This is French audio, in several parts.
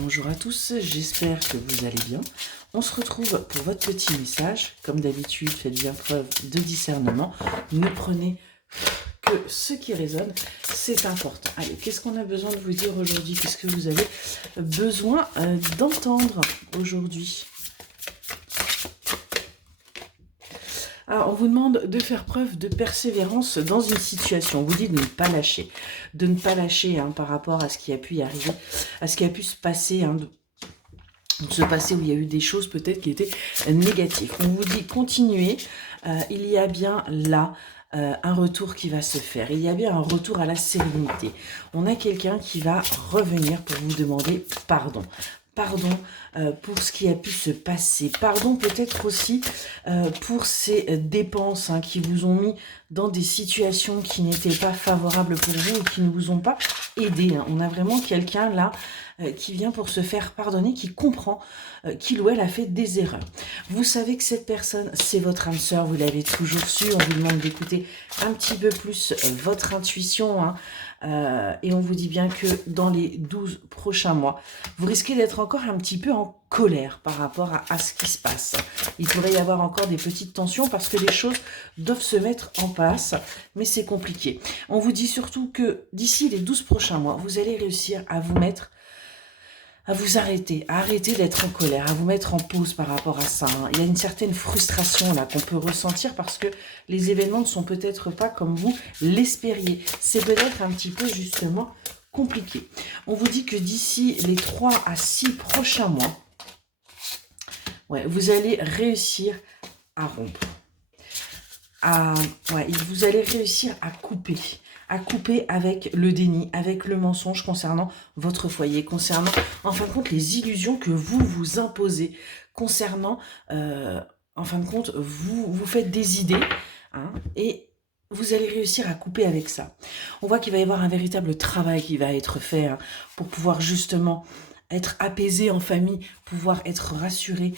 Bonjour à tous, j'espère que vous allez bien. On se retrouve pour votre petit message. Comme d'habitude, faites bien preuve de discernement. Ne prenez que ce qui résonne, c'est important. Allez, qu'est-ce qu'on a besoin de vous dire aujourd'hui? Qu'est-ce que vous avez besoin d'entendre aujourd'hui? Alors, on vous demande de faire preuve de persévérance dans une situation. On vous dit de ne pas lâcher. De ne pas lâcher par rapport à ce qui a pu y arriver, à ce qui a pu se passer, où il y a eu des choses peut-être qui étaient négatives. On vous dit continuez. Il y a bien là un retour qui va se faire. Il y a bien un retour à la sérénité. On a quelqu'un qui va revenir pour vous demander pardon. Pardon pour ce qui a pu se passer. Pardon peut-être aussi pour ces dépenses qui vous ont mis dans des situations qui n'étaient pas favorables pour vous ou qui ne vous ont pas aidé. On a vraiment quelqu'un là qui vient pour se faire pardonner, qui comprend qu'il ou elle a fait des erreurs. Vous savez que cette personne, c'est votre âme sœur, vous l'avez toujours su. On vous demande d'écouter un petit peu plus votre intuition. Et on vous dit bien que dans les 12 prochains mois, vous risquez d'être encore un petit peu en colère par rapport à ce qui se passe. Il pourrait y avoir encore des petites tensions parce que les choses doivent se mettre en place, mais c'est compliqué. On vous dit surtout que d'ici les 12 prochains mois, vous allez réussir à vous mettre à vous arrêter, à arrêter d'être en colère, à vous mettre en pause par rapport à ça. Il y a une certaine frustration là qu'on peut ressentir parce que les événements ne sont peut-être pas comme vous l'espériez. C'est peut-être un petit peu justement compliqué. On vous dit que d'ici les 3 à 6 prochains mois, vous allez réussir à rompre. Vous allez réussir à couper avec le déni, avec le mensonge concernant votre foyer, concernant, en fin de compte, les illusions que vous vous imposez, concernant, en fin de compte, vous faites des idées, et vous allez réussir à couper avec ça. On voit qu'il va y avoir un véritable travail qui va être fait pour pouvoir justement être apaisé en famille, pouvoir être rassuré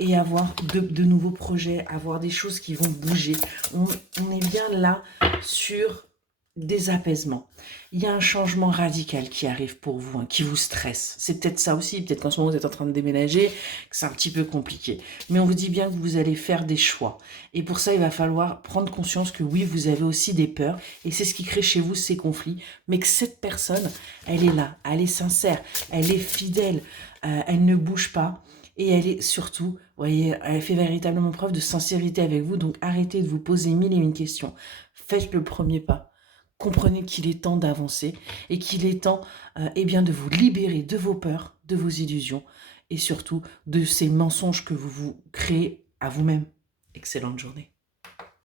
et avoir de nouveaux projets, avoir des choses qui vont bouger. On est bien là sur des apaisements. Il y a un changement radical qui arrive pour vous, qui vous stresse. C'est peut-être ça aussi, peut-être qu'en ce moment vous êtes en train de déménager, que c'est un petit peu compliqué. Mais on vous dit bien que vous allez faire des choix. Et pour ça, il va falloir prendre conscience que oui, vous avez aussi des peurs, et c'est ce qui crée chez vous ces conflits, mais que cette personne, elle est là, elle est sincère, elle est fidèle, elle ne bouge pas, et elle est surtout, voyez, elle fait véritablement preuve de sincérité avec vous, donc arrêtez de vous poser 1001 questions. Faites le premier pas. Comprenez qu'il est temps d'avancer et qu'il est temps de vous libérer de vos peurs, de vos illusions et surtout de ces mensonges que vous vous créez à vous-même. Excellente journée.